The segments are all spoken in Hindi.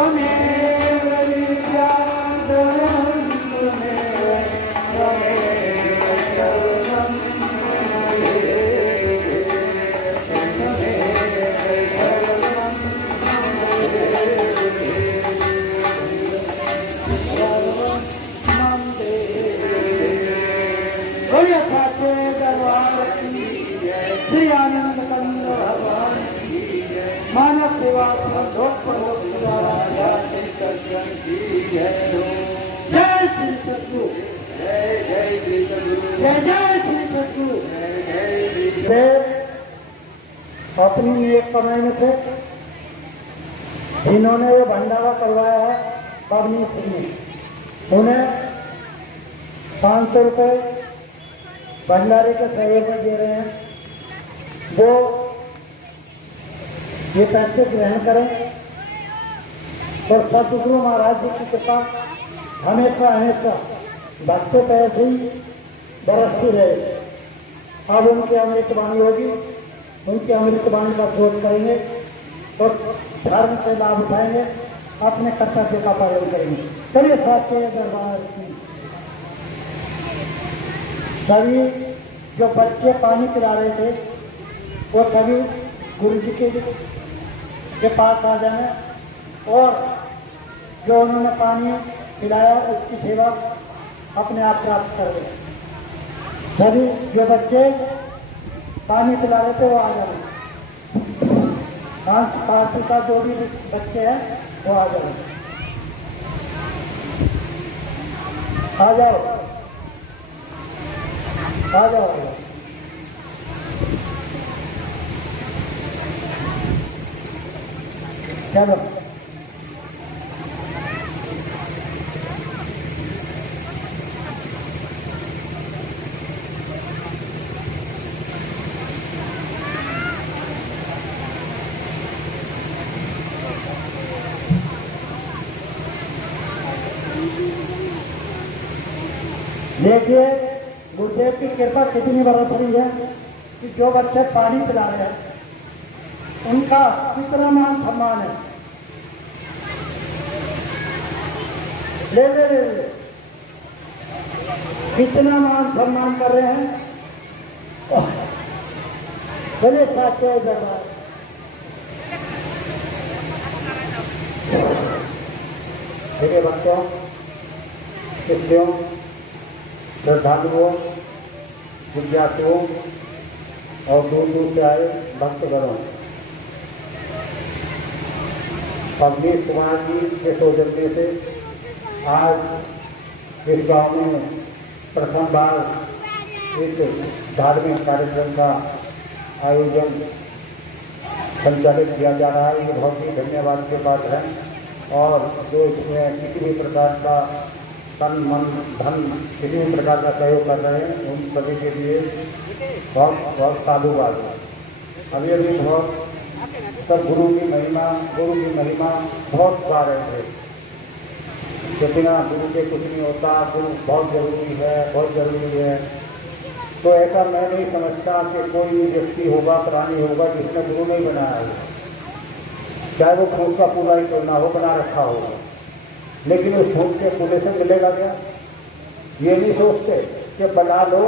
त्वमेव विद्याधरं त्वमेव शरणं श्री आनंद कंद भगवान मानव सेवा जय श्री सद्गुरु जय श्री सद्गुरु जय श्री सद्गुरु अपनी नेक कमाई में से जिन्होंने वो भंडारा करवाया है पबनी में उन्हें 500 रुपये भंडारे के सहयोग में दे रहे हैं। वो ये पैसे ग्रहण करें और सतगुरु महाराज जी की कृपा हमेशा हमेशा भक्तों पे ऐसे ही बरसती रहे। अब उनकी अमृत वाणी होगी, उनकी अमृत वाणी का शोध करेंगे और धर्म से लाभ उठाएंगे, अपने कर्तव्य का पालन करेंगे। चलिए साथ दरबार की सभी जो बच्चे पानी पिला रहे थे वो सभी गुरु जी के पास आ जाए और जो उन्होंने पानी पिलाया उसकी सेवा अपने आप प्राप्त कर रहे। सभी जो बच्चे पानी पिला रहे थे वो आ जाए, 5 का जो भी बच्चे हैं वो आ जाए। आ जाओ आ जाओ चलो देखिए गुरुदेव की कृपा कितनी बरसरी है कि जो बच्चे पानी पिला रहे हैं उनका कितना मान सम्मान है। ले ले ले ले कितना मान सम्मान कर रहे हैं। चलिए साथ दरबार मेरे बच्चों, शिष्यों, श्रद्धालुओं, विद्यार्थियों और दूर दूर से आए भक्तगणों, पबनी कुमार जी के सौजन्य से आज इस गांव में प्रथम बार एक धार्मिक कार्यक्रम का आयोजन संचालित किया जा रहा है। ये बहुत ही धन्यवाद के बात है और जो इसमें किसी भी प्रकार का तन मन धन किसी भी प्रकार का सहयोग कर रहे हैं उन सभी के लिए बहुत बहुत साधुवाद है। अभी अभी बहुत सब गुरु की महिमा बहुत गा रहे थे कि बिना गुरु के कुछ नहीं होता, गुरु बहुत जरूरी है, बहुत जरूरी है। तो ऐसा मैं नहीं समझता कि कोई भी व्यक्ति होगा, प्राणी होगा जिसने गुरु नहीं बनाया होगा, चाहे वो खून का पूरा ही क्यों ना हो, बना रखा होगा, लेकिन उस खून के पूरे से मिलेगा क्या? ये नहीं सोचते कि बना लो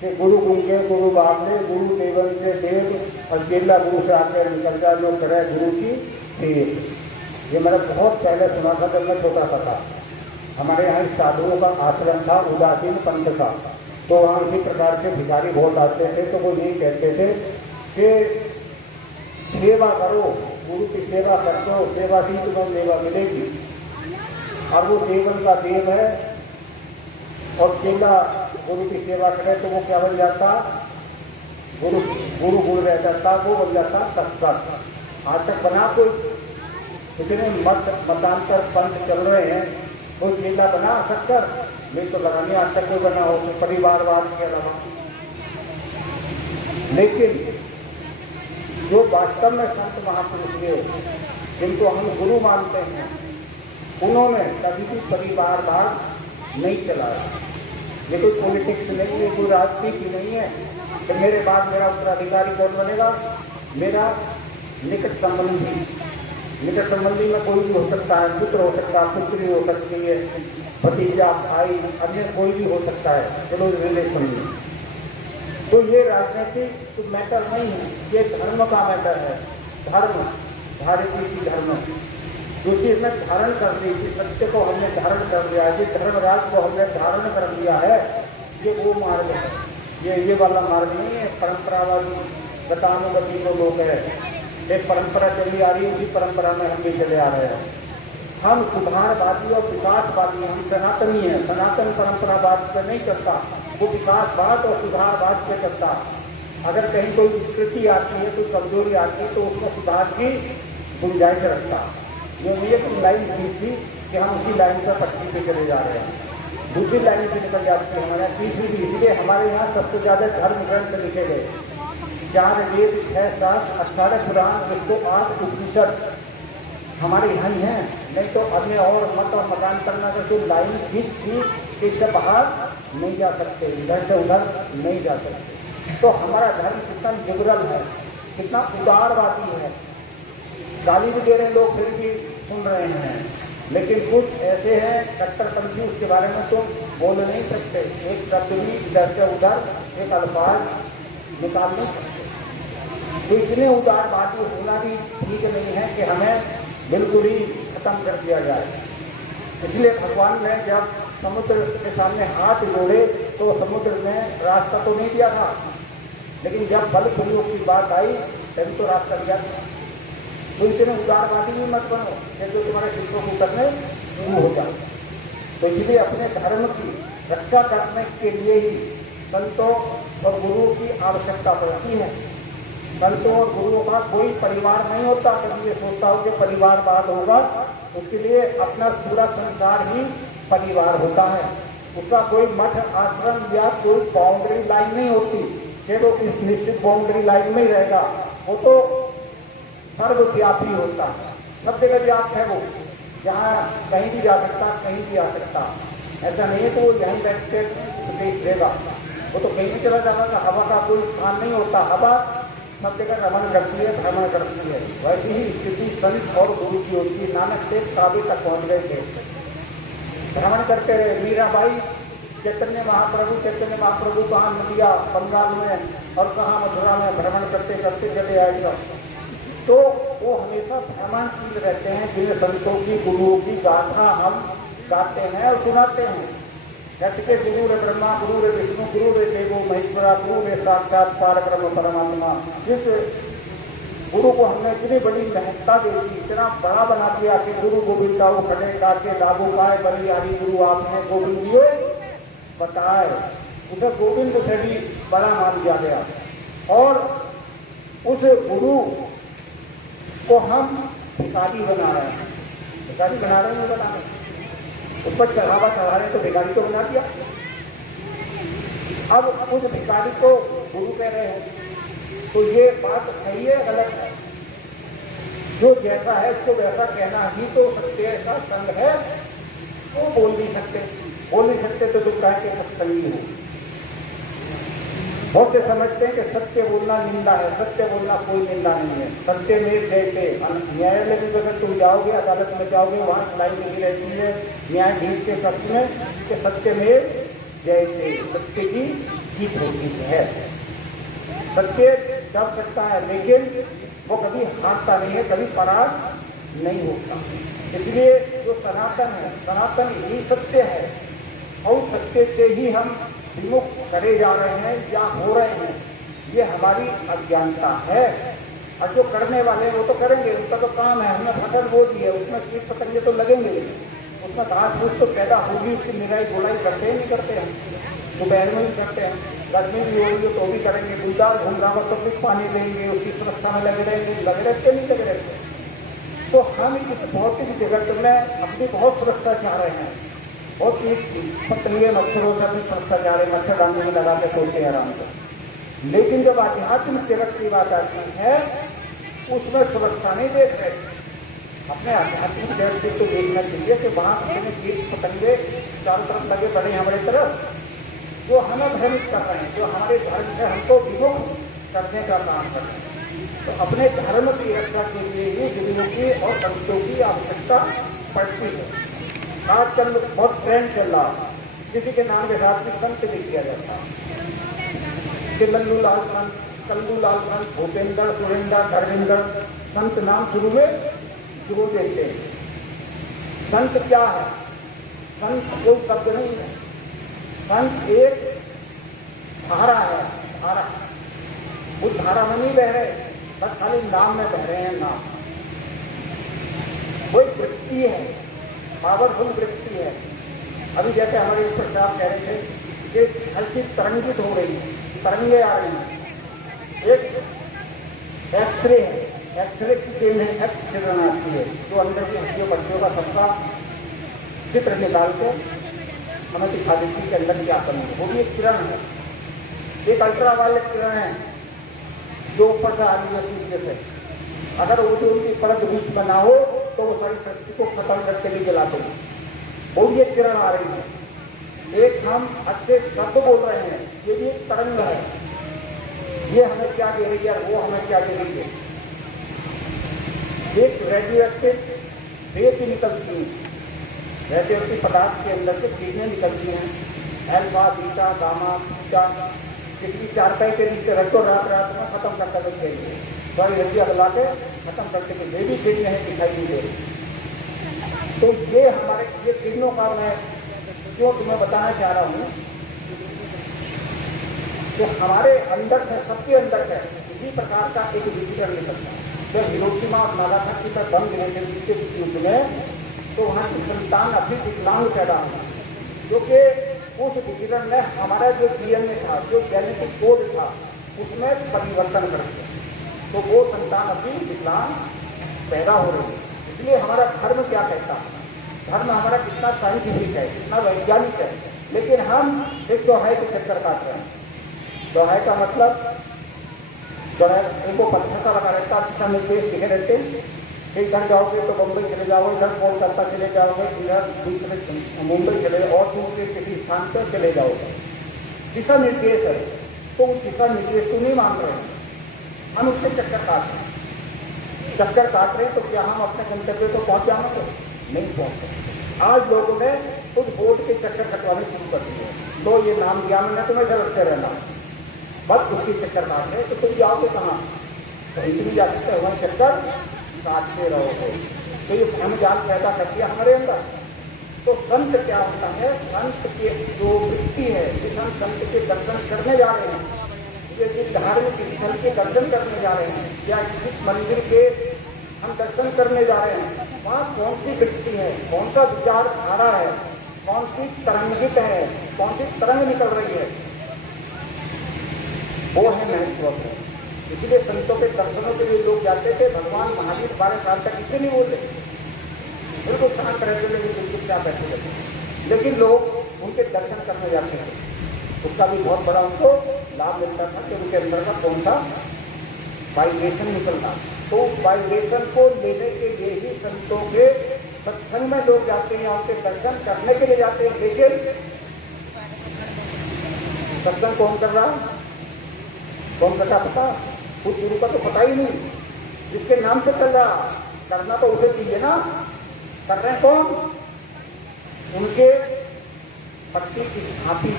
कि गुरु गुंगे गुरु बाबले गुरु देवन से देव और केला गुरु से आकर निकल जा जो करे गुरु की देव। ये मैंने बहुत पहले सुना था जब मैं छोटा सा था। हमारे यहाँ साधुओं का आश्रम था उदासीन पंथ का, तो वहाँ इसी प्रकार से भिखारी बहुत आते थे। तो वो यही कहते थे कि सेवा करो, गुरु की सेवा करते हो, सेवा ही तुम्हें सेवा मिलेगी। और वो देवन का देव है और केला गुरु की सेवा करे तो वो क्या बन जाता? गुरु गुरु रह जाता, वो बन जाता सत्संग। आज तक बना कोई? इतने मतांतर पंथ चल रहे हैं, कोई केला बना शक्कर नहीं तो लगा नहीं आज तक कोई बना हो, तो परिवारवाद के अलावा। लेकिन जो वास्तव में संत महापुरुष थे जिनको हम गुरु मानते हैं, उन्होंने कभी भी परिवारवाद नहीं चलाया। ये कोई पॉलिटिक्स नहीं है, कोई राजनीति नहीं है कि मेरे बाद मेरा उत्तराधिकारी कौन बनेगा। मेरा निकट संबंधी निकट संबंधी में कोई भी हो सकता है, पुत्र हो सकता है, पुत्री हो सकती है, भतीजा, भाई, अन्य कोई भी हो सकता है, चलो रिलेशन में। तो ये राजनीतिक मैटर नहीं है, ये धर्म का मैटर है। धर्म, भारतीय की धर्म जो चीज में धारण कर ली, इस सत्य को हमने धारण कर लिया, ये धर्मराज को हमने धारण कर लिया है, ये वो मार्ग है। ये वाला मार्ग नहीं है परंपरावादी गतानुगति को लोग है। एक परंपरा चली आ रही है, उसी परंपरा में हम भी चले आ रहे हैं। हम सुधारवादी और विकासवादी, हम सनातनी है। सनातन परंपरावाद पे नहीं चलता, वो विकासवाद और सुधारवाद पे चलता। अगर कहीं कोई विकृति आती है, कोई कमजोरी आती है, तो उसमें सुधार की गुंजाइश रखता। ये एक लाइन थी कि हम उसी लाइन पर पट्टी पे चले जा रहे हैं, दूसरी लाइन से निकल जाती है हमारे तीसरी भी। इसलिए हमारे यहाँ सबसे ज्यादा धर्म ग्रंथ लिखे गए, 4 वेद, 6 शास्त्र, 18 पुराण, 108 उपनिषद हमारे यहाँ ही हैं। नहीं तो अन्य और मत और मतांतर का जो लाइन खींच थी कि इससे बाहर नहीं जा सकते, इधर से उधर नहीं जा सकते। तो हमारा धर्म कितना लिबरल है, कितना उदारवादी है। गाली भी दे रहे लोग, फिर भी सुन रहे हैं। लेकिन कुछ ऐसे हैं कट्टरपंथी, उसके बारे में तो बोल नहीं सकते, एक शब्द भी इधर से उधर एक अल्फाज निकाल नहीं सकते। तो इतने उदारवादी होना भी ठीक नहीं है कि हमें बिल्कुल ही खत्म कर दिया जाए। इसलिए भगवान ने जब समुद्र के सामने हाथ जोड़े तो समुद्र ने रास्ता तो नहीं दिया था, लेकिन जब बल प्रयोग की बात आई तभी तो रास्ता दिया था। तो इतने उदारवादी भी मत बनो जो तुम्हारे शिष्यों को करने शुरू हो जाए। तो इसलिए अपने धर्म की रक्षा करने के लिए ही संतों और गुरुओं की आवश्यकता पड़ती है। संतों और गुरुओं का कोई परिवार नहीं होता। कभी ये सोचता हो कि परिवारवाद होगा, उसके लिए अपना पूरा संसार ही परिवार होता है। उसका कोई मठ, आश्रम या कोई बाउंड्री लाइन नहीं होती कि वो इस निश्चित बाउंड्री लाइन में ही रहेगा। वो तो सर्वव्यापी होता है, सब जगह व्याप्त है। वो जहाँ कहीं भी जा सकता, कहीं भी आ सकता। ऐसा नहीं है तो वो यहीं बैठ के उपदेश देगा, वो तो कहीं भी चला जाता। हवा का कोई स्थान नहीं होता, हवा सब जगह रमण करती है, भ्रमण करती है। वैसी ही स्थिति संत और गुरु की होती है। नानक देव काबे तक पहुँच गए थे, भ्रमण करते रहे। मीराबाई चैतन्य महाप्रभु कहाँ नदिया बंगाल में और कहाँ मथुरा में भ्रमण करते करते चले आएगा। तो वो हमेशा भ्रमणशील रहते हैं। जिन संतों की, गुरुओं की गाथा हम गाते हैं और सुनाते हैं। जैसे कि गुरु रे ब्रह्मा, गुरु रे विष्णु, गुरु रे देवो महेश्वरा, गुरु रे साक्षात परब्रह्म परमात्मा। जिस गुरु को हमने इतनी बड़ी महत्ता दे दी, इतना बड़ा बना दिया कि गुरु गोविंद का वो खड़े के लागू पाए बलियारी गुरु आपने गोविंद दिए बताए, उसे गोविंद से भी बड़ा मान दिया गया। और उस गुरु को हम भिखारी बना रहे हैं, भिखारी बना रहे हैं, बना रहे उस पर चढ़ावा चढ़ा रहे तो भिखारी तो बना दिया। अब उस भिखारी को गुरु कह रहे हैं, तो ये बात सही है गलत है? जो जैसा है उसको वैसा कहना ही तो सत्य का संग है। वो बोल नहीं सकते तो तुम कह के सत्संगी हो। बहुत से समझते हैं कि सत्य बोलना निंदा है, सत्य बोलना कोई निंदा नहीं है। सत्य में जैसे न्यायालय में अगर तुम जाओगे, अदालत में जाओगे, वहाँ सुनाई नहीं रहती है न्यायाधीश के शब्द में कि सत्य में जैसे, सत्य की जीत होती है। सत्य जब सकता है, लेकिन वो कभी हारता नहीं है, कभी परास्त नहीं होता। इसलिए जो सनातन है, सनातन ही सत्य है और सत्य से ही हम विमुख करे जा रहे हैं या हो रहे हैं, ये हमारी अज्ञानता है। और जो करने वाले हैं वो तो करेंगे, उनका तो काम है। हमने फसल बो दी है, उसमें कीट पतंगे तो लगेंगे, उसमें घास फूस तो पैदा होगी, उसकी निराई गोलाई करते ही नहीं करते हैं, दोपहर में भी करते हैं, गर्मी भी होगी तो भी करेंगे। गुलदार घूमरावत तो कुछ पानी देंगे, उसकी सुरक्षा में लगे रहेंगे, लगे रहते नहीं लगे रहते। तो हम इस भौतिक जगत में अपनी बहुत सुरक्षा चाह रहे हैं, बहुत पतंगे मच्छरों से भी सुरक्षा चाह रहे हैं, मच्छरदानी में लगा के सोते हैं आराम से। लेकिन जब आध्यात्मिक जगत की बात आती है, उसमें सुरक्षा नहीं देख रहे। अपने आध्यात्मिक जगत से तो देखना चाहिए कि वहाँ कितने कीट पतंगे चारों तरफ लगे पड़े हैं हमारे तरफ, जो हमें भ्रमित कर रहे हैं, जो हमारे धर्म से हमको विमुख करने का काम कर रहे हैं। तो अपने धर्म की रक्षा के लिए ही गुरुओं की और संतों की आवश्यकता पड़ती है। आजकल बहुत ट्रेंड चल रहा है, किसी के नाम के साथ भी संत भी किया जाता है कि लल्लू लाल संत, कल्लू लाल संत, भूपेंद्र, सुरेंद्र, धर्मेंद्र, संत नाम शुरू में जोड़ देते हैं। संत क्या है? संत कोई शब्द नहीं है, संत एक धारा है, धारा। उस धारा में नहीं बह रहे, बस खाली नाम में बह रहे हैं, नाम। कोई वृत्ति है, पावरफुल वृत्ति है। अभी जैसे हमारे ऊपर साहब कह रहे थे कि हर चीज तरंगित हो रही है, तरंगे आ रही हैं। एक एक्सरे है, एक्सरे की किरण है, एक्स किरण आती है जो अंदर की हड्डियों पट्टियों का सबका चित्र निकाल के हमें दिखा देती है कि अंदर क्या करना है। वो भी एक किरण है। एक अल्ट्रा वायलेट किरण है जो ऊपर से आ रही है सूर्य से। अगर वो जो उनकी परत बीच में ना हो तो वो सारी शक्ति को खत्म करके नहीं जलाते। वो ये किरण आ रही है। एक हम अच्छे शब्द बोल रहे हैं, ये भी एक तरंग है। ये हमें क्या दे रही है, वो हमें क्या दे रही है। एक रेडियो एक्टिव रे की निकलती है, रेडियो एक्टिव पदार्थ के अंदर से चीजें निकलती हैं, अल्फा, बीटा, गामा, बीटा। किसी चारपाई के नीचे रखो, रात रात में खत्म कर कर चाहिए, बड़ी हड्डी अगला के खत्म करते कि वे भी चीजें हैं दिखाई नहीं दे रही। तो ये हमारे ये किरणों का मैं क्यों तुम्हें बताना चाह रहा हूँ कि हमारे अंदर से, सबके अंदर से किसी प्रकार का एक विकिरण निकलता है। जब हिरोशिमा और नागासाकी का बम गिरे थे द्वितीय विश्व युद्ध में, तो वहाँ की संतान अभी विकलांग पैदा हुआ, क्योंकि उस विकिरण ने हमारा जो डीएनए था, जो जेनेटिक कोड था, उसमें परिवर्तन कर दिया। तो वो संतान अभी विकलांग पैदा हो रही है। इसलिए हमारा धर्म क्या कहता है, धर्म हमारा कितना साइंटिफिक है, कितना वैज्ञानिक है, लेकिन हम एक चौहाई के चक्कर काट रहे हैं। चौहाई का मतलब जो है उनको पत्थर लगा रहता, अच्छा निर्देश लिखे रहते हैं। इधर जाओगे तो बम्बई चले जाओगे, इधर कोलकाता चले जाओगे, इधर दूसरे मुंबई चले और दूसरे किसी स्थान पर चले जाओगे। दिशा निर्देश है, तो उस दिशा निर्देश को नहीं मान रहे हैं, हम उससे चक्कर काट रहे हैं। चक्कर काट रहे हैं तो क्या हम अपने गंतव्य को पहुंच जाएंगे? नहीं पहुंच सकते। आज लोगों ने उस बोर्ड के चक्कर कटवाने शुरू कर दिए। तो ये नाम दिया मैंने, तुम्हें इधर रखते रहना, बस उसकी चक्कर काट रहे। तो तुम जाओगे कहाँ? कहीं भी जा सकते हो, वहाँ चक्कर काटते रहोगे। तो ये भ्रम जाल पैदा कर दिया हमारे अंदर। तो संत क्या होता है? संत की जो वृत्ति है, जिस हम संत के दर्शन करने जा रहे हैं, जिस धार्मिक स्थल के दर्शन करने जा रहे हैं, या जिस मंदिर के हम दर्शन करने जा रहे हैं, वहाँ कौन सी वृत्ति है, कौन सा विचारधारा है, कौन सी तरंगित है, कौन सी तरंग निकल रही है, वो है महत्वपूर्ण। इसलिए संतों के दर्शनों के लिए लोग जाते थे। भगवान महावीर 12 साल तक इससे नहीं बोलते, बिल्कुल शांत रहते थे, बिल्कुल क्या बैठे थे, लेकिन लोग उनके दर्शन करने जाते थे। उसका भी बहुत बड़ा उनको लाभ मिलता था कि उनके अंदर का कौन सा वाइब्रेशन निकलता। तो वाइब्रेशन को लेने के लिए ही संतों के सत्संग में लोग जाते हैं, उनके दर्शन करने के लिए जाते हैं। लेकिन सत्संग कौन कर रहा, कौन करता पता? उस गुरु का तो पता ही नहीं, जिसके नाम से चल रहा। करना तो उसे चाहिए ना, कर रहे हैं कौन? उनके पट्टी की स्थापी,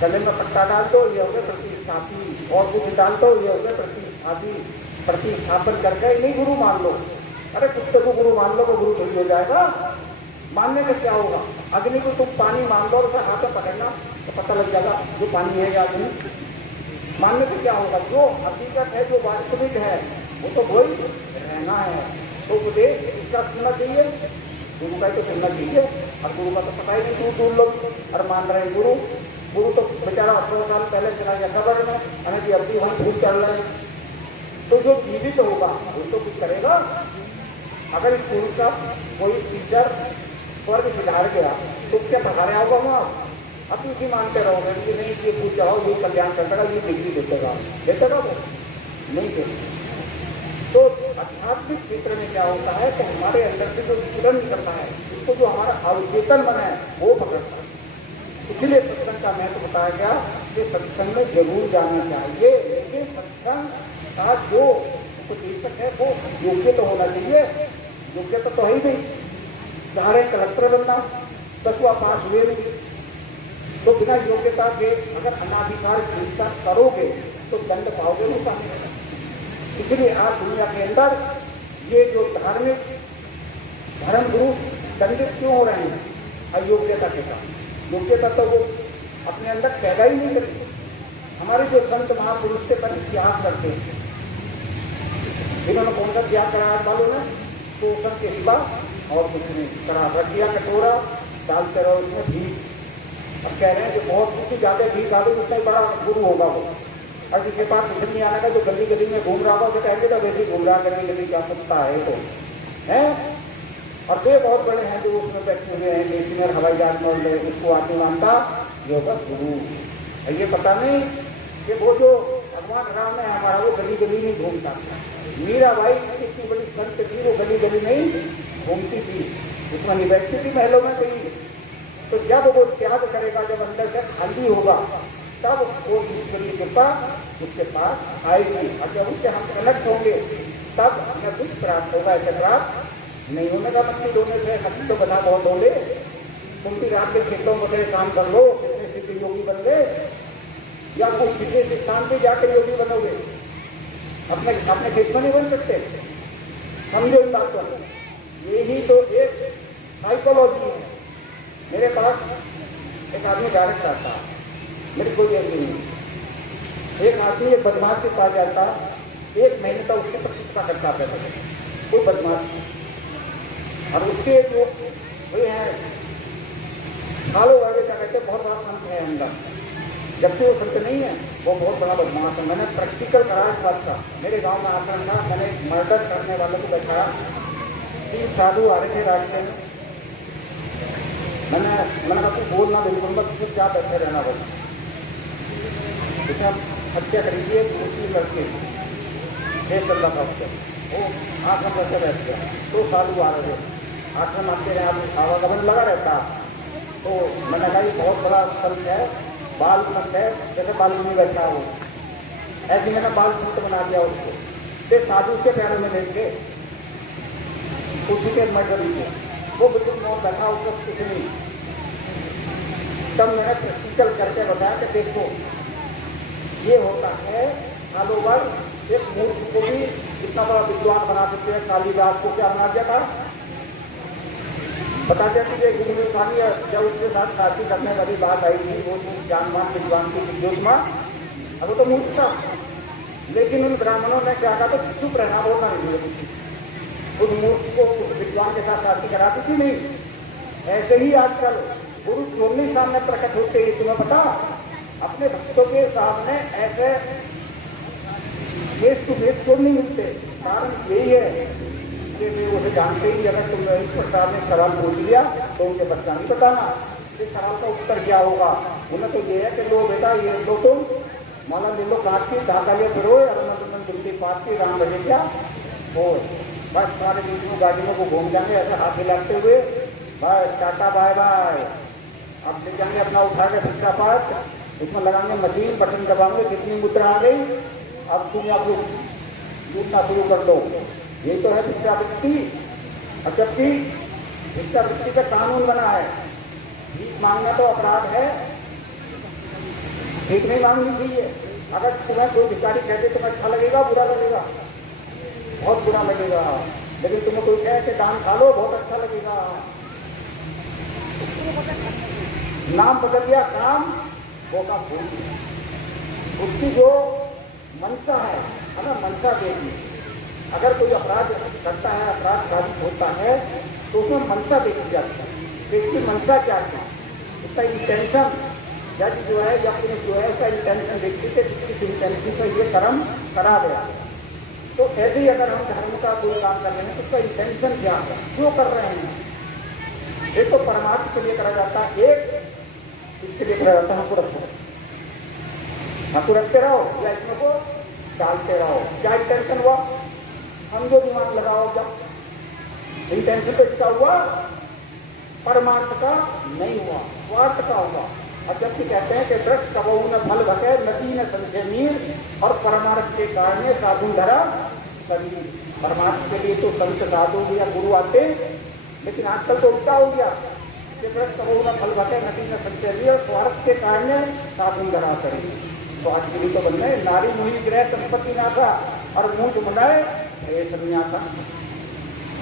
गले में पट्टा डाल दो, ये हो गए प्रतिष्ठापी, और कुछ डाल दो, ये हो गए प्रतिष्ठापी। प्रतिष्ठापन करके नहीं गुरु मान लो। अरे कुत्ते को गुरु मान लो तो गुरु थोड़ी हो जाएगा। मानने में क्या होगा? अग्नि को तुम पानी मान लो और उसे हाथ में पकड़ना तो पता लग जाएगा जो पानी है या अग्नि। मानने से क्या होगा? जो हकीकत है, जो वास्तविक है, वो तो वही रहना है। तो उपदेश इसका सुनना चाहिए, गुरु का तो सुनना चाहिए। और गुरु का तो पता ही नहीं, दूर लोग और मान रहे हैं गुरु। गुरु तो बेचारा 18 साल पहले चला गया खबर में, हमें कि अभी वहीं भूल चल रहे हैं। तो जो जीवित होगा वो तो कुछ करेगा। अगर इस गुरु का कोई टीचर स्वर्ग सिधार गया तो क्या पढ़ा रहा होगा वहाँ? अब इसी मानते रहोगे कि नहीं ये पूछ जाओ, ये कल्याण करता, ये डिग्री देतेगा वो नहीं देते। तो आध्यात्मिक क्षेत्र में क्या होता है कि हमारे अंदर से जो विचलन करता है, उसको जो हमारा अवचेतन बना है वो पकड़ता है। इसलिए सत्संग का महत्व बताया गया कि सत्संग में जरूर जाना चाहिए, लेकिन सत्संग का जो उपदेशक है वो योग्य तो होना चाहिए। योग्यता तो है ही नहीं। सारे कलेक्टर बनना, 10वां पास हुए नहीं, तो बिना योग्यता के अगर अनाधिकार चिंता करोगे तो दंड पाओगे नहीं सामने। इसलिए आज दुनिया के अंदर ये जो धार्मिक धर्मगुरु दंडित क्यों हो रहे हैं? अयोग्यता के कारण। योग्यता तो वो अपने अंदर पैदा ही नहीं करेगी। हमारे जो संत महापुरुष से पर इतिहास करते हैं, इन्होंने कौन सा त्याग करा मालूम है? तो सबके सिवा और कुछ नहीं करा। रख दिया कटोरा, डालते रहो उसमें घी। अब कह रहे हैं कि बहुत कुछ ज़्यादा घी डालो उतना ही बड़ा गुरु होगा वो। और जिसके पास कुछ नहीं आने का, जो गली गली में घूम रहा होगा उसे कहेंगे तो वैसे ही घूम रहा करेंगे, गली क्या कुत्ता है तो है। और वे बहुत बड़े हैं जो उसमें बैठे हुए हैं, नेशनल हवाई जहाज में रहे, उसको आदमी मानता ये होगा गुरु। ये पता नहीं कि वो जो भगवान राम है हमारा, वो गली गली नहीं घूमता। मीराबाई इतनी बड़ी संत थी, वो गली गली नहीं घूमती थी, उसमें नहीं बैठती थी महलों में कहीं। तो जब वो त्याग करेगा, जब अंदर से खाली होगा, तब वो ईश्वरीय कृपा उसके पास आएगी। और जब उससे हम कनेक्ट होंगे तब हमें कुछ प्राप्त होगा। ऐसे प्राप्त नहीं होने का मस्ती होने से मस्ती तो बना बहुत बोले, तुम भी रात के खेतों में काम कर लो, कितने सिद्धि योगी बन गए, या कुछ विशेष स्थान पे जाकर योगी बनोगे, अपने अपने खेत में नहीं बन सकते। समझो इस बात को। यही तो एक साइकोलॉजी है। मेरे पास एक आदमी डायरेक्ट आता, मेरे कोई यकीन नहीं। एक आदमी एक बदमाश के पास जाता, 1 महीने तक उसकी प्रशिक्षण करता रहता है, कोई बदमाश। और उसके जो वे हैं सालों वाले क्या कहते, बहुत बड़ा संत है अंदर, जबकि वो संत नहीं है, वो बहुत बड़ा बदमाश है। मैंने प्रैक्टिकल कराया इस बात का। मेरे गांव में आश्रम था, मैंने मर्डर करने वालों को बैठाया, 3 साधु आ रहे थे रास्ते में। मैंने कहा तू बोलना बिल्कुल मत, तुझे क्या बैठे रहना बोला। उसने हत्या करी थी एक दूसरी लड़के, 1 चल रहा था उससे, वो आश्रम बैठे बैठ गया। 2 साधु आ रहे थे, आश्रम आपके यहाँ आवागमन लगा रहता। तो मैंने कहा बहुत बड़ा संत है, बाल संत है, जैसे बाल नहीं बैठा हो, ऐसे मैंने बाल संत बना दिया उसको। फिर साधु के पैरों में लेके उसी के मर्डर थे, वो बिल्कुल मौत बैठा, उसको कुछ नहीं। तब मैंने प्रैक्टिकल करके बताया कि देखो ये होता है, सालों भर एक मूर्ख को भी इतना बड़ा विद्वान बना देते हैं। कालिदास को क्या बना दिया था, बताते हैं कि गुरु खानी है। जब उसके साथ शादी करने वाली बात आई थी, वो ज्ञानवान विद्वान की विद्योत्मा, अब वो तो मूर्ख था। लेकिन उन ब्राह्मणों ने क्या कहा, तो चुप रहना, बोलना नहीं दिया। उस मूर्ख को उस विद्वान के साथ शादी कराती थी नहीं। ऐसे ही आजकल गुरु क्यों नहीं सामने प्रकट होते, तुम्हें पता? अपने भक्तों के सामने ऐसे फेस टू फेस क्यों नहीं मिलते? कारण यही है कि वे उसे जानते ही, अगर तुम इस प्रकार ने सवाल पूछ लिया तो उनके बच्चा नहीं बताना इस सवाल का उत्तर क्या होगा। उन्हें तो ये है कि लो बेटा ये लो, तुम माला ले लो काट की, धागा लिए फिर दिल्ली पास की राम बजे क्या हो, बस सारे बीच गाड़ियों को घूम जाएंगे ऐसे हाथ हिलाते हुए, बस टाटा बाय बाय। अब ले जाएंगे अपना उठा के भिक्षा पास, उसमें लगाएंगे मशीन, बटन दबाएंगे, कितनी मुद्रा आ गई, अब तुम आप लोग लूटना शुरू कर दो। ये तो है भिक्षावृत्ति। और जबकि भिक्षावृत्ति का कानून बना है, भीख मांगना तो अपराध है, भीख नहीं मांगनी चाहिए। अगर तुम्हें कोई भिखारी कहते तुम्हें अच्छा लगेगा, बुरा लगेगा? बहुत बुरा लगेगा। लेकिन तुम्हें कोई कहे कि दान खा लो, बहुत अच्छा लगेगा। नाम बदल दिया, काम वो का फूल। उसकी जो मनसा है ना, मनसा देखी। अगर कोई अपराध करता है, अपराध साबित होता है, तो उसमें मनसा देखी जाती है। इसकी मनसा क्या है, उसका इंटेंशन, जज जो है या पुलिस जो है उसका इंटेंशन देखती है, किस इंटेंशन से ये कर्म करा गया। तो ऐसे ही अगर हम धर्म का कोई काम कर रहे हैं तो उसका इंटेंशन क्या है, क्यों कर रहे हैं? एक तो परमार्थ के लिए करा जाता है, एक इसके लिए करा जाता है हमको रखो, हमको रखते रहो या इसमें को डालते रहो। क्या इंटेंशन हुआ? हम जो दिमाग लगाओ, जब इंटेंशन तो इसका हुआ, परमार्थ का नहीं हुआ, स्वार्थ का हुआ। और जबकि कहते हैं कि वृक्ष कबहू न फल भके, नदी न संशय नीर, और परमार्थ के कारण साधु धरा शरीर। परमात्मा के लिए तो संत साधु या गुरु आते, लेकिन आजकल तो उल्टा हो गया कि कबो न फल भटे नदी में संचरिए और स्वार्थ के कारण साधु धरा करें। तो आज के लिए तो बनने नारी मुनि ग्रह संपत्ति ना था और मुंह बनाए ये सन्यासा,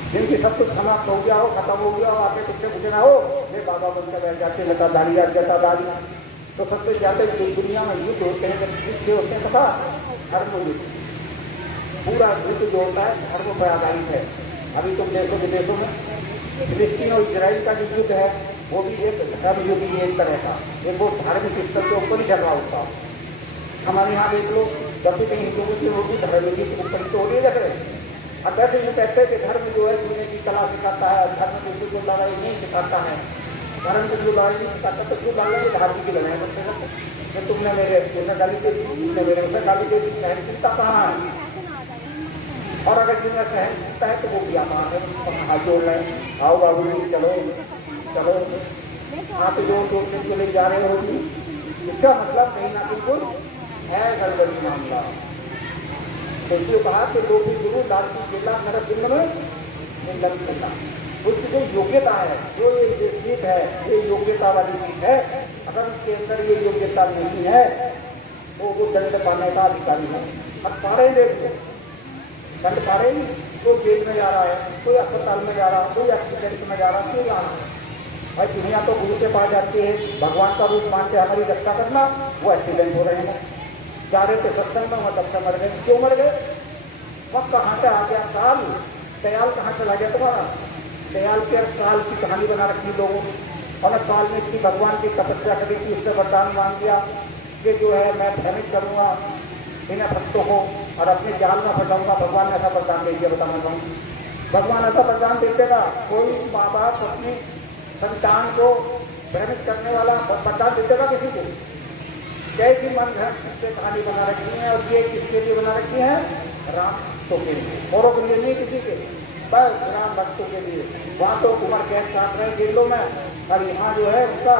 जिनकी सब कुछ समाप्त हो गया हो, खत्म हो गया हो, आगे पीछे कुछ ना हो, वे बाबा बनकर बैठ जाते लतादारी जटादारी। तो सबसे ज्यादा दुनिया में युद्ध होते हैं, जब युद्ध होते हैं पता धर्म युद्ध, पूरा युद्ध जो होता है धर्म पर आधारित है। अभी तुम देशों विदेशों में फिलिस्तीन और इजराइल का जो युद्ध है वो भी एक धर्म युद्ध ही एक तरह का, एक वो धार्मिक स्तर के ऊपर ही चल रहा होता है। हमारे यहाँ देख लो, जब भी कहीं हिंदुओं की होगी धर्म युद्ध के ऊपर तो होने लग रहे। अब वैसे यूँ कहते हैं कि धर्म जो है दुनिया की कला सिखाता है, धर्म जो जो लड़ाई नहीं सिखाता है, धर्म जो लड़ाई नहीं सिखाता, तो क्यों लड़ाई धार्मिक की लड़ाई करते हैं। तुमने मेरे गाली दे दी, तुमने मेरे उसे गाली दे दी, सहनशीलता कहाँ है? और अगर जिन्हें सहनशीलता है तो वो भी आता है, हाथ जोड़ रहे हैं, आओ बाबू जी चलो चलो, हाथ जोड़ जोड़ के चले जा रहे होगी। इसका मतलब कहीं ना बिल्कुल है गड़बड़ी मामला। तो इसलिए कहा कि लोग गुरु लाल की केला नर सिंह में लग मिला, उसकी जो योग्यता है, जो ये चीज है, ये योग्यता वाली चीज है, अगर उसके अंदर ये योग्यता नहीं है तो वो दंड पाने का अधिकारी है। अब सारे देख लो, दंड पा रहे नहीं, कोई जेल में जा रहा है, कोई अस्पताल में जा रहा है, कोई एक्सीडेंट में जा रहा है, क्यों जा रहा है? भाई दुनिया तो गुरु के पास जाती है, भगवान का रूप मान के हमारी रक्षा करना, वो एक्सीडेंट हो रहे हैं, जा रहे थे सत्संग में, मतलब से मर गए। क्यों मर गए? वक्त कहाँ से आ गया काल, दयाल कहाँ चला गया तुम्हारा? दयाल के काल की कहानी बना रखी लोगों, और काल ने इसकी भगवान की तपस्या करी थी, उससे वरदान मांग दिया कि जो है मैं भ्रमित करूँगा इन भक्तों को और अपने जाल में फंसाऊंगा। भगवान ने ऐसा वरदान दे दिया, बताना चाहूँ भगवान ऐसा वरदान दे देगा? कोई माँ बाप अपनी संतान को भ्रमित करने वाला वरदान दे देगा किसी को? कैसी मन से कहानी बना रखी है, और ये किसके लिए बना रखी है? राम भक्तों के लिए, औरों के लिए नहीं, किसी के, बस राम भक्तों के लिए। वहाँ तो उम्र कैद काट रहे जेलों में, और यहाँ जो है उनका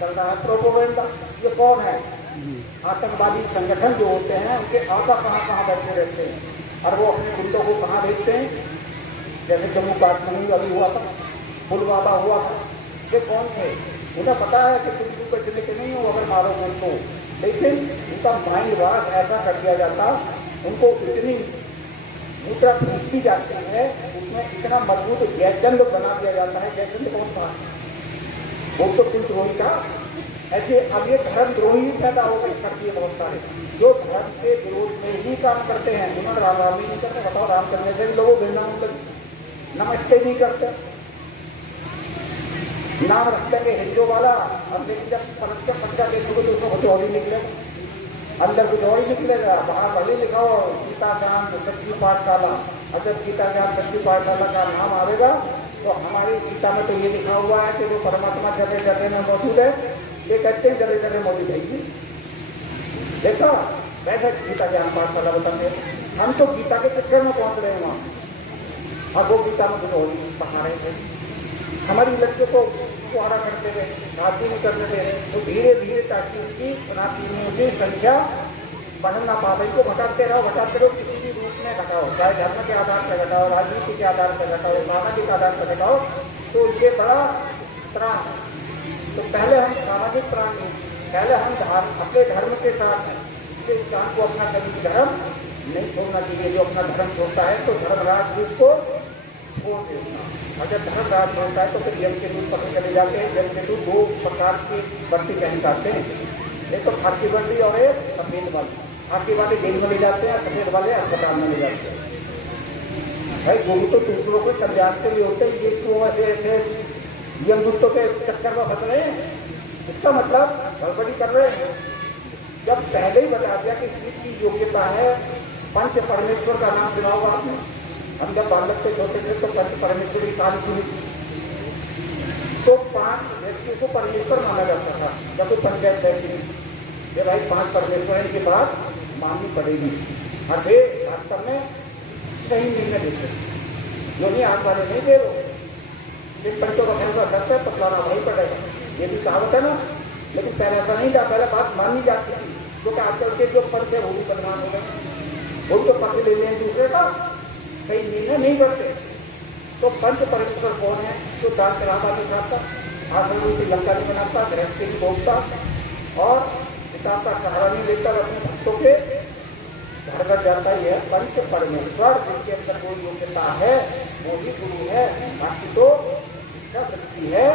चल रहा है प्रोपोगेंडा। ये कौन है? आतंकवादी संगठन जो होते हैं उनके आपा कहाँ बैठे रहते हैं, और वो अपने गुंडों को कहाँ भेजते हैं? जैसे जम्मू कश्मीर अभी हुआ था, पुलवामा हुआ था, ये कौन थे? उन्हें पता है कि तुम ऊपर चले के नहीं हो अगर मारोगे उनको, लेकिन उनका माइंड वाश ऐसा कर दिया जाता, उनको इतनी मुद्रा खींच दी जाती है, उसमें इतना मजबूत जयचंद बना दिया जाता है। जयचंद कौन था? वो तो कुलद्रोही था। ऐसे अब ये धर्म द्रोही पैदा हो गए करती है बहुत सारे, जो धर्म के विरोध में ही काम करते हैं। उन्होंने राम राम नहीं करते, बताओ राम करने से लोगों घृणा नमस्ते नहीं करते, नाम रख देंगे हिंदू वाला, अब लेकिन जब परस्पर पर्चा देखोगे तो उसमें कुछ और ही निकलेगा, अंदर कुछ और ही निकलेगा। बाहर भले लिखा हो गीता ज्ञान सच्ची पाठशाला, और जब गीता ज्ञान सच्ची पाठशाला का नाम आएगा तो हमारी गीता में तो ये लिखा हुआ है कि वो परमात्मा जगह जगह में मौजूद है, ये कहते हैं जगह जगह मौजूद है। देखो वैसे गीता ज्ञान पाठशाला बताते हैं, हम तो गीता के चक्कर में पहुंच रहे हैं वहाँ, और वो गीता में कुछ और ही पढ़ा रहे थे। हमारी लड़कियों को कुआरा करते हुए शादी नहीं करने दे रहे, तो धीरे धीरे ताकि उसकी सनातनियों की संख्या बढ़ ना पाए, को घटाते रहो, किसी भी रूप में घटाओ, चाहे धर्म के आधार पर घटाओ, राजनीति के आधार पर घटाओ, सामाजिक आधार पर घटाओ, तो ये बड़ा त्राण है। तो पहले हम सामाजिक प्राण नहीं, पहले हम अपने धर्म के साथ हैं, इसलिए इंसान को अपना कभी धर्म नहीं छोड़ना चाहिए। जो अपना धर्म छोड़ता है तो धर्मराज जी को छोड़ देना, और जब धर्मराज छोड़ता है तो फिर यम के दूध पकड़ चले जाते हैं। यम के दूध दो प्रकार की वर्दी पहन जाते हैं, एक तो खाकी वर्दी और एक सफेद वाली। खाकी वाले जेल में ले जाते हैं, सफेद वाले अस्पताल में ले जाते हैं। भाई गुरु तो दूसरों को कल्याण के लिए होते हैं, ये क्यों ऐसे यमदूतों के चक्कर में फंस रहे हैं? इसका मतलब गड़बड़ी कर रहे हैं। जब पहले ही बता दिया कि इसकी योग्यता है, पंच परमेश्वर का नाम सुना होगा आपने। हम जब बालक से छोटे थे तो पंच परमेश्वर की कहानी सुनी थी, तो 5 व्यक्तियों को परमेश्वर माना जाता था। जब वो पंचायत बैठी ये भाई 5 परमेश्वर के बाद माननी पड़ेगी, और वे वास्तव में सही निर्णय देते, जो नहीं आग वाले नहीं दे वो जिन पंचों का फैसला करते हैं पतलाना वही पड़ेगा, ये भी कहावत है ना। लेकिन पहले ऐसा नहीं था, पहले बात माननी जाती थी, क्योंकि आजकल के जो पंच है वो भी बदनाम हो गए, वो तो पक्ष ले लें दूसरे का, सही निर्णय नहीं करते। तो पंच परमेश्वर कौन है? जो दान चढ़ावा नहीं खाता, आसन की लंका नहीं बनाता, गृहस्थी नहीं भोगता और पिता का सहारा नहीं लेकर अपने भक्तों के घर घर जाता ही है। पंच परमेश्वर जिसके अंदर कोई योग्यता है वो ही गुरु है, बाकी तो इच्छा शक्ति है।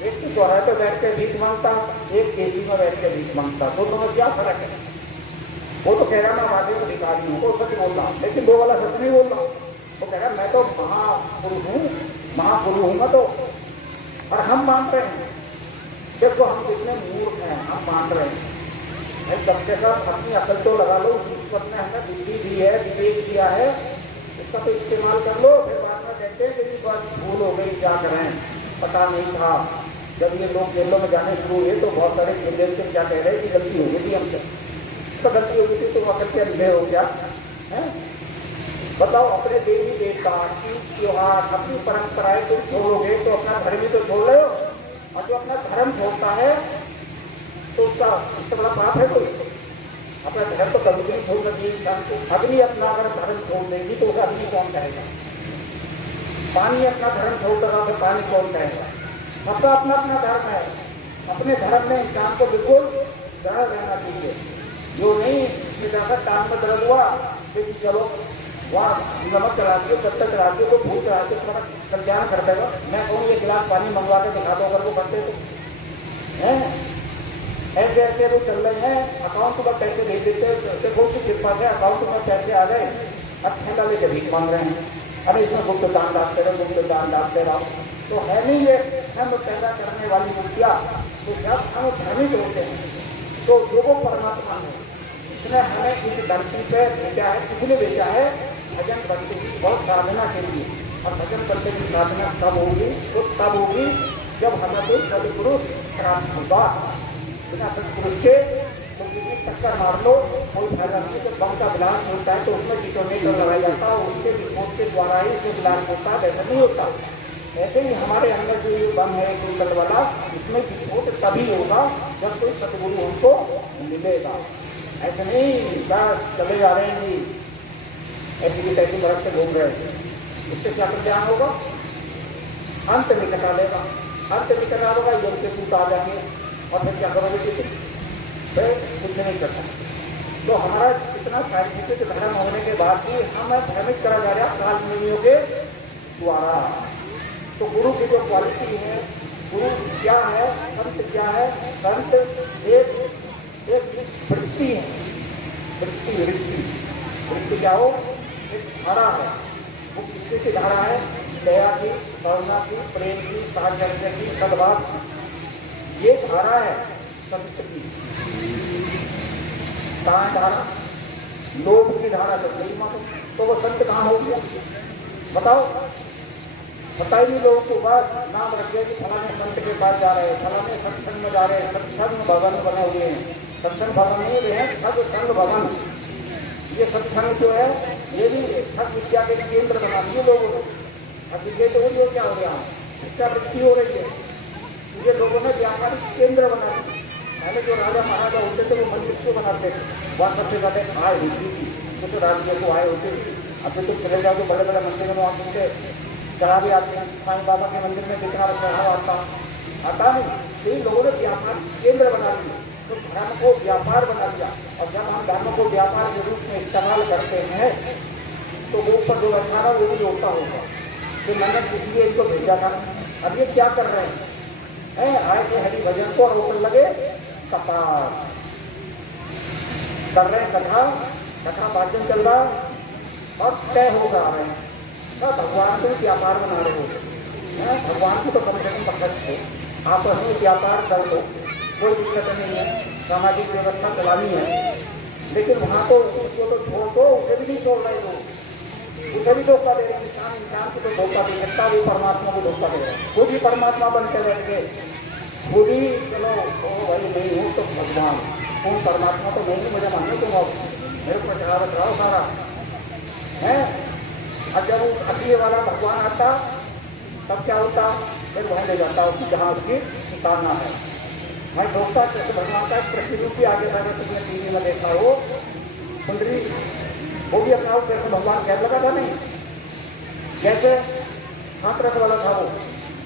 एक तो चौराहे पे बैठ के भीख मांगता, एक केजी में बैठ के भीख मांगता, दोनों में क्या फर्क है? वो तो कह रहा मैं वादे में भिखारी हूँ, वो सच बोल रहा, लेकिन दो वाला सच नहीं बोल रहा। वो कह रहा मैं तो महापुरुष हूँ, महागुरु हूँ मैं तो। और हम मान रहे हैं, देखो हम कितने मूर्ख हैं, हम मान रहे हैं। कम से कम अपनी अकल तो लगा लो, ईश्वर ने हमें बुद्धि दी है, विवेक दिया है, इसका तो इस्तेमाल कर लो। फिर बाद में कहते हैं कि बात भूल हो गई, क्या करें, पता नहीं था। जब ये लोग जेलों में जाने शुरू हुए तो बहुत सारे जेल से क्या कह रहे हैं कि गलती हो गई थी हमसे। तो गलती हो गई थी तो वक्त के अंधे हो क्या है? बताओ, अपने देवी देवता की त्योहार अपनी परंपराएं तुम छोड़ोगे तो अपना धर्म ही तो छोड़ रहे हो। और जो अपना धर्म छोड़ता है तो उसका इससे बड़ा पाप है कोई? अपना धर्म तो कभी नहीं छोड़ रही इंसान को। अग्नि अपना अगर धर्म छोड़ देगी तो उसे अग्नि कौन कहेगा? पानी अपना धर्म छोड़ देगा तो पानी कौन कहेगा? सबका अपना अपना धर्म है। अपने धर्म में इंसान को बिल्कुल दृढ़ रहना चाहिए। जो नहीं कि जाकर टांग में दर्द हुआ फिर चलो वहाँ नमक चढ़ाती हो, पत्थर चढ़ाती हो, तो फूल चढ़ाती हो, तुम्हारा कल्याण कर देगा। मैं कहूँ ये गिलास पानी मंगवा के दिखा दो अगर वो करते तो हैं। ऐसे ऐसे वो चल रहे हैं, अकाउंट में पैसे भेज देते हैं, देखो उसकी कृपा से अकाउंट में पैसे आ गए, अब ठंडा लेकर भीख मांग रहे हैं। अरे इसमें गुप्त दान डालते रहो, गुप्त दान डालते रहो, तो है नहीं ये धर्म पैदा करने वाली मूर्तियाँ। तो जब हम भ्रमित होते हैं तो जो वो परमात्मा है इसने हमें इस धरती पे भेजा है। किसने भेजा है? भजन करते की बहुत साधना के लिए। और भजन करते की साधना कब होगी? तो तब होगी जब हमें कोई सदपुरुष प्राप्त होगा। बिना सदपुरुष के तो किसी टक्कर मार लो कोई फायदा नहीं। तो बम का ब्लास्ट होता है तो उसमें डिटोनेटर लगाया जाता है, उसके विस्फोट के द्वारा ही उसमें ब्लास्ट होता है, वैसा नहीं होता। ऐसे ही हमारे अंदर जो ये बम है कुंडल वाला, इसमें विस्फोट तभी होगा जब कोई सदगुरु हमको मिलेगा। ऐसे नहीं बस चले जा रहे हैं जी, ऐसी की तैसी बरफ से घूम रहे हैं, इससे क्या कल्याण होगा? अंत निकट आ लेगा, अंत निकट आ होगा, योग के सूत आ जाएंगे और फिर क्या करोगे कि फिर कुछ नहीं करता। तो हमारा इतना साइंटिफिक धर्म होने के बाद भी हमें भ्रमित करा जा रहा कालमुनियों के द्वारा। तो गुरु की जो क्वालिटी है, गुरु क्या है, संत क्या है? संत एक वृत्ति है, वृत्ति वृत्ति वृत्ति क्या हो? एक धारा है। वो किसी की धारा है? दया की, करुणा की, प्रेम की, साहचर्य की, सद्भाव की। ये धारा है संत की। कहाँ है धारा? लोभ की धारा तो नहीं मानो, तो वो संत कहाँ हो गया? बताओ, बताइए लोगों को बस नाम रखिए कि फलाने संत के पास जा रहे हैं, फलाने सत्संग में जा रहे हैं, सत्संग भवन बने हुए हैं। सत्संग भवन नहीं रहे हैं, सत्संग भवन। ये सत्संग जो है ये भी सब विद्या के केंद्र बना दिए लोगों ने। अब ये तो वो क्या हो रहा है? शिक्षा वृद्धि हो रही है, ये लोगों ने व्यापारिक केंद्र बना दिए। पहले जो राजा महाराजा होते थे वो मंदिर क्यों बनाते थे? वहाँ सबसे ज्यादा आय होती थी, तो राज्यों को आय होती थी। अब तो चले जाओ तो बड़े बड़े मंदिरों में आप उनके चढ़ा भी आते हैं। साईं बाबा के मंदिर में कितना चढ़ावा आता नहीं। कई लोगों ने व्यापार केंद्र बना दिया, तो धर्म को व्यापार बना दिया। और जब हम धर्म को व्यापार के रूप में इस्तेमाल करते हैं तो वो ऊपर जो रखा था वो भी होता होगा। तो मैंने इसलिए इनको भेजा था। अब ये क्या कर रहे हैं? आए थे हरि भजन को रोक लगे कपार कर रहे हैं, कथा वाचन चल रहा और तय हो जा रहे हैं। तो भगवान को व्यापार बना रहे हो। भगवान की तो कम से कम पकड़ हो, आप हमें व्यापार कर दो, कोई दिक्कत नहीं है, सामाजिक व्यवस्था चलानी है। लेकिन वहाँ तो उसको तो छोड़ दो, उसे भी नहीं छोड़ रहे लोग, उसे भी धोखा दे रहे। इंसान को तो धोखा दे सकता, वो परमात्मा को धोखा दे रहे हैं। खुद ही परमात्मा बनते रहेंगे, खुद ही चलो भाई नहीं हूँ तो भगवान कौन? परमात्मा तो नहीं, मुझे मानो तुम अब मेरे को चढ़ा रहो सारा है। अब जब वो असली वाला भगवान आता तब क्या होता? फिर वह ले जाता उसकी जहाँ उसकी ठिकाना है। मैं दोस्ता जैसे भगवान का प्रतिरूप भी आगे था, तुमने टीवी में देखा हो, सुंदरी वो भी अपना जैसे भगवान कह लगा था नहीं। जैसे हाथरस वाला था वो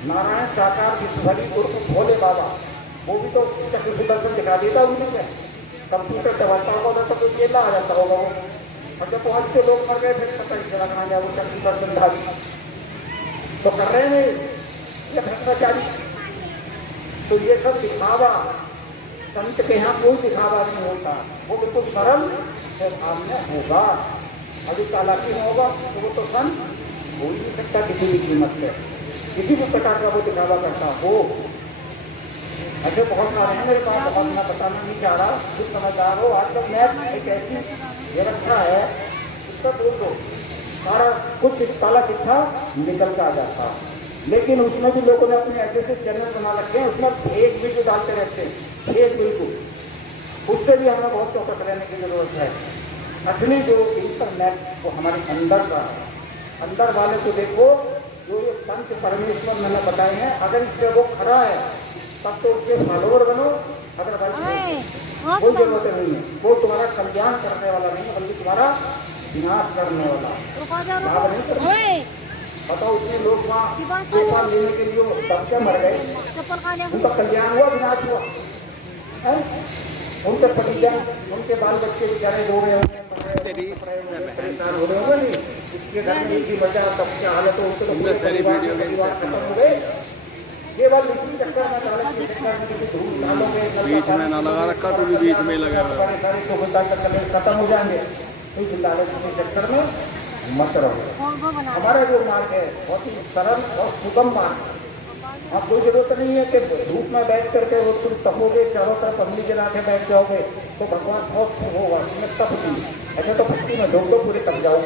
नारायण साकार विश्वभरी उर्फ भोले बाबा, वो भी तो चक्र सुदर्शन दिखा देता उन्हीं में, कंप्यूटर दबाता होगा उधर तो केला आ जाता होगा वो। और जब बहुत से लोग मर गए फिर पता ही चला कहाँ गया वो चक्र सुदर्शन धारी। तो कर रहे हैं ये भ्रष्टाचारी। तो ये सब दिखावा, संत के यहाँ कोई दिखावा नहीं होता, वो बिल्कुल सरल स्वभाव में होगा। अभी चालाकी में होगा तो वो तो संत हो ही नहीं सकता किसी भी कीमत पे, किसी भी प्रकार का वो दिखावा करता हो। ऐसे बहुत सारे हैं मेरे पास, बहुत मैं बताना नहीं चाह रहा, कुछ समझदार हो। आजकल मैं एक ऐसी व्यवस्था है उसका बोल दो सारा कुछ ताला चिट्ठा निकल का आ जाता, लेकिन उसमें भी लोगों ने अपने ऐसे ऐसे चैनल बना रखे हैं, उसमें फेक वीडियो डालते रहते हैं, फेक बिल्कुल। उससे भी हमें बहुत चौकस रहने की जरूरत है। असली जो इंटरनेट वो हमारे अंदर का है, अंदर वाले को देखो। जो ये संत परमेश्वर मैंने बताए हैं, अगर इससे वो खड़ा है तब तो उसके फॉलोअर बनो, अदरवाइज कोई जरूरत नहीं है। वो तुम्हारा कल्याण करने वाला नहीं है, बल्कि तुम्हारा विनाश करने वाला। लाभ नहीं करना। बताओ इतने लोग वहाँ सोफा लेने के लिए तब क्या मर गए, उनका कल्याण हुआ विनाश हुआ है? उनके पतिजा उनके बाल बच्चे बेचारे रो रहे होंगे, परेशान हो रहे होंगे। नहीं इसके घर में एक ही बचा, तब क्या हालत हो, उनके तो परिवार खत्म हो गए। केवल इसी चक्कर में बीच में ना लगा रखा तो भी बीच में लगा हुआ खत्म हो जाएंगे। तो चिल्लाने के चक्कर में मत रहो। हमारा जो मार्ग है बहुत ही सरल और सुगम मार्ग है। आप कोई जरूरत नहीं है कि धूप में बैठ करके वो तुम तपोगे, चारों तरफ अग्नि जला के बैठ जाओगे तो भगवान बहुत होगा, उसमें तप नहीं। ऐसे तो भक्ति में ढोक दो पूरे तप जाओ।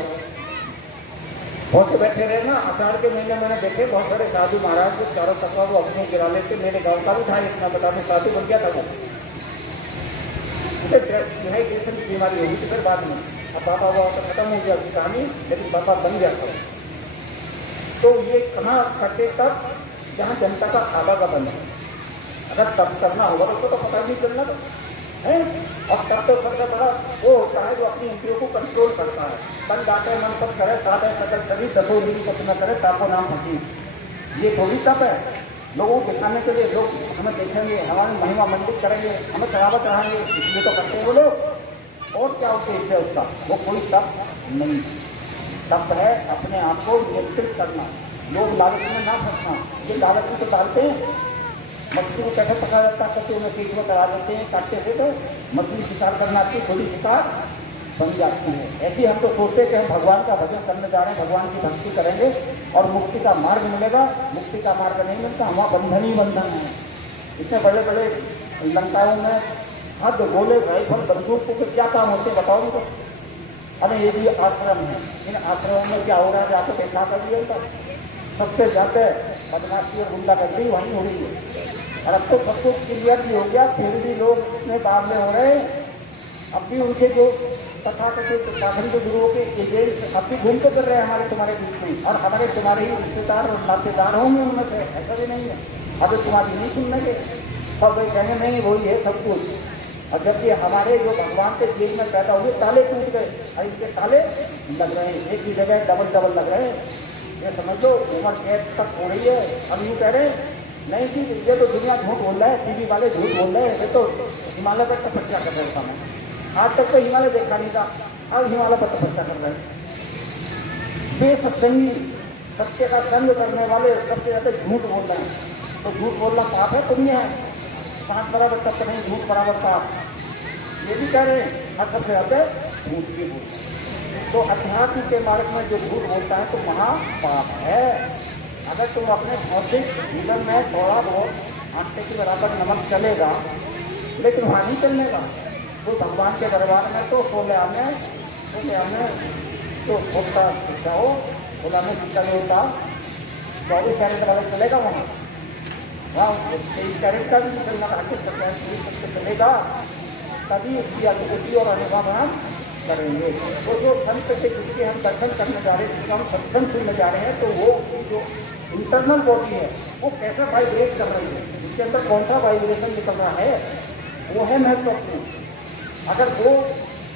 बहुत से बैठे रहे ना, आषाढ़ के महीने मैंने देखे बहुत सारे साधु महाराज जो चारों तक वो अपने गिरा लेते। मेरे गाँव का भी था, इतना बता में साधु बन गया था वो। डिहाइड्रेशन की बीमारी होगी तो फिर बाद में अब बाबा हुआ तो खत्म हो गया उसकी कहानी, लेकिन बाबा बन गया था। तो ये कहाँ करते तब जहाँ जनता का आवागमन है। अगर तब करना होगा तो पता नहीं चलना है। और तब तो सबसे बड़ा वो होता है जो अपनी इंद्रियों को कंट्रोल करता है। बन जाते मन सब करे, साथ है सकल सभी दसों दिन कुछ न करे, ताको नाम हकीम। ये थोड़ी तप है लोगों को दिखाने के लिए। लोग हमें देखेंगे, हमारी महिमा मंडित करेंगे, हमें चढ़ावा चढ़ाएंगे, इसलिए तो करते हैं वो लोग। और क्या उद्देश्य है उसका? वो कोई तप नहीं। तप है अपने आप को नियंत्रित करना, लोग लालच में ना फंसना। ये लालच में तो डालते हैं, मछली को कैसे पकड़ा जाता करते उन्हें पीठ में करा देते हैं, काटते थे तो मछली शिकार करना आती, थोड़ी शिकार बन जाती है। ऐसे ही हम तो सोचते हैं कि हम भगवान का भजन करने जा रहे हैं, भगवान की भक्ति करेंगे और मुक्ति का मार्ग मिलेगा। मुक्ति का मार्ग नहीं मिलता, वहाँ बंधन ही बंधन है। इतने बड़े बड़े लंकाओं में हद गोले राइफल बंदूक को क्या काम होते बताओ उनको। अरे ये भी आश्रम है, इन आश्रमों में क्या हो रहा है जाकर देखा कर दिया। सबसे ज्यादा बदमाशी और गुंडागर्दी वहीं हो रही है। और अब तो सब कुछ क्लियर भी हो गया, फिर भी लोग उसमें दाखिले हो रहे हैं। अब भी उनके जो तथाकथित साधन के गुरुओं के एजेंट अब भी घूमते कर रहे हैं हमारे तुम्हारे बीच में, और हमारे तुम्हारे ही रिश्तेदार और नातेदार होंगे उनमें से। ऐसा भी नहीं है अभी तुम्हारी नहीं सुनने सब वे कहेंगे नहीं वही है सब कुछ। और जबकि हमारे जो भगवान के जेल में पैदा हुए ताले टूट गए और इनके ताले लग रहे हैं, एक ही जगह डबल डबल लग रहे हैं। ये समझ लो उम्र कैद तक हो रही है। हम यूँ कह रहे हैं नहीं जी ये तो दुनिया झूठ बोल रहा है, टीवी वाले झूठ बोल रहे हैं। ये तो हिमालय पर तपस्या कर रहे था। मैं आज तक तो हिमालय देखा नहीं था, अब हिमालय पर तपस्या कर रहे हैं। बेसत्संगी सत्य का संग करने वाले सबसे ज्यादा झूठ बोल रहे हैं। तो झूठ बोलना पाप है पुण्य है? पाँच बराबर तक नहीं, झूठ बराबर पाप। ये भी कह रहे हैं और सबसे ज्यादा झूठ भी बोलते हैं। तो अध्यात्म के मार्ग में जो झूठ बोलता है तो महापाप है। अगर तुम अपने भौतिक जीवन में थोड़ा बहुत आटे के बराबर नमक चलेगा, लेकिन वहाँ नहीं चलने का। तो भगवान के दरबार में तो सोले आने तो होता जाओ, सोलह में सीता नहीं होता, 24 कैरेट बराबर चलेगा वहाँ। वहाँ 23 कैरेट का भी निकलना सबसे चलेगा, तभी उसकी अनुभूति और अनुभव हम करेंगे। तो जो संत से जिसके हम दर्शन करने जा रहे हैं, जिसका हम सत्संग सुनने जा रहे हैं, तो वो जो इंटरनल बॉडी है वो कैसा वाइब्रेट कर रही है, उसके अंदर कौन सा वाइब्रेशन निकल रहा है, वो है महत्वपूर्ण। अगर वो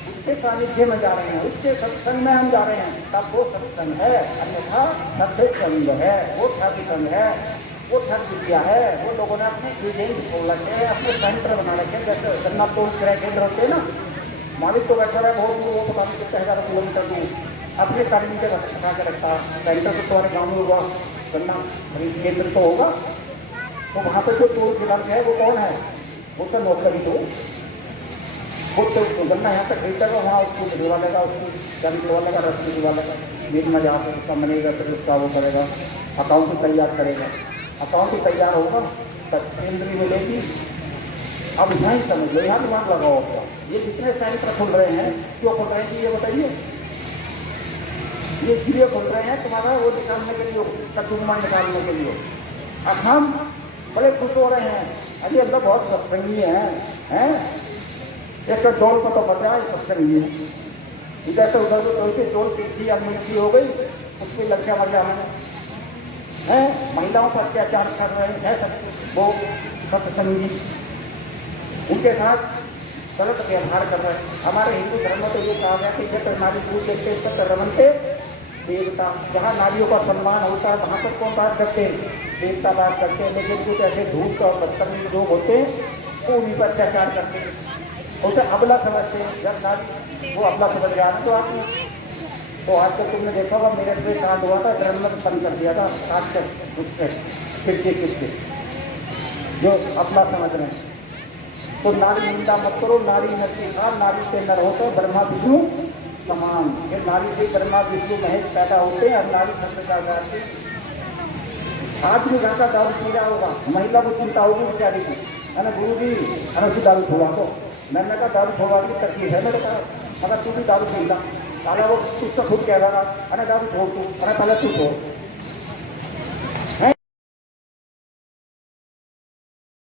उसके सानिध्य में जा रहे हैं, उसके सत्संग में हम जा रहे हैं, तब वो सत्संग है। अन्यथा सत्संग है, वो सत्संग है, वो ठग विद्या है। वो लोगों ने अपने एजेंट खोल रखे हैं, अपने सेंटर बना रखे हैं। जैसे गन्ना टोल क्रय केंद्र होते हैं ना, मालिक तो बैठा है बहुत दूर, वो पता नहीं कितने 1000 किलोमीटर दूर, अपने कर्मी के रखा के रखता। सेंटर तो तुम्हारे गाँव में होगा, गन्ना खरीद केंद्र तो होगा, तो वहाँ पर जो टोल खिलाफ है वो कौन है? वो तो नौकरी तो वो तो गन्ना यहाँ तक खरीदेगा, वहाँ उसको भिजवा लेगा, उसको जल भिजवा लेगा, रस भिजवा लेगा, बीच में जहाँ पर उसका बनेगा फिर उसका वो करेगा, अकाउंट तैयार करेगा। अकाउंट तैयार होगा तब केंद्रीय मिलेगी। अब यहाँ ही समझ लो, यहाँ दिमाग लगाओ आपका। ये जितने सेंटर खुल रहे हैं, क्यों खुल रहे हैं ये बताइए? ये इसलिए खुल रहे हैं तुम्हारा वो निकालने के लिए, कद्दूमा निकालने के लिए। अब हम बड़े खुश हो रहे हैं, अरे अब तो बहुत सत्संगी हैं? एक तो डोल को तो बचा है सत्संगी है, इधर से उधर तो ऐसे डोल पीछी अनुमति हो गई, उसकी लक्ष्य मजा है। महिलाओं पर अत्याचार कर रहे हैं वो सत्संगी, उनके साथ गलत व्यवहार कर रहे हैं। हमारे हिंदू धर्म में तो ये कहा गया कि जब नारी पुरुष देखते तब रमनते देवता, जहाँ नारियों का सम्मान होता है वहाँ पर कौन बात करते हैं? देवता बात करते हैं। लेकिन कुछ ऐसे धूप और बदतमीज लोग होते हैं वो उन्हीं पर अत्याचार करते हैं, उसे अबला समझते हैं। जब नारी वो अबला समझ गया ना तो आपने तो आजकल तुमने देखा होगा, मेरे पे कांड हुआ था, ड्रम में बंद कर दिया था काट कर उससे किसके जो अपना समझ रहे हैं। तो नारी निंदा मत करो, नारी नर का नारी से नर होते हैं ब्रह्मा विष्णु समान। ये नारी से ब्रह्मा विष्णु महेश पैदा होते हैं और नारी शब्द का जाते। आदमी घर का दारू पी रहा होगा, महिला को चिंता होगी बेचारी की, है ना? गुरु जी अनसी दारू छोड़ा तो मैंने कहा दारू छोड़वा की तकलीफ है मेरे पास, मगर तू भी दारू पीता। साला वो उसका खुद कह रहा था, अरे दारू छोड़ तू, अरे पहले तू छोड़।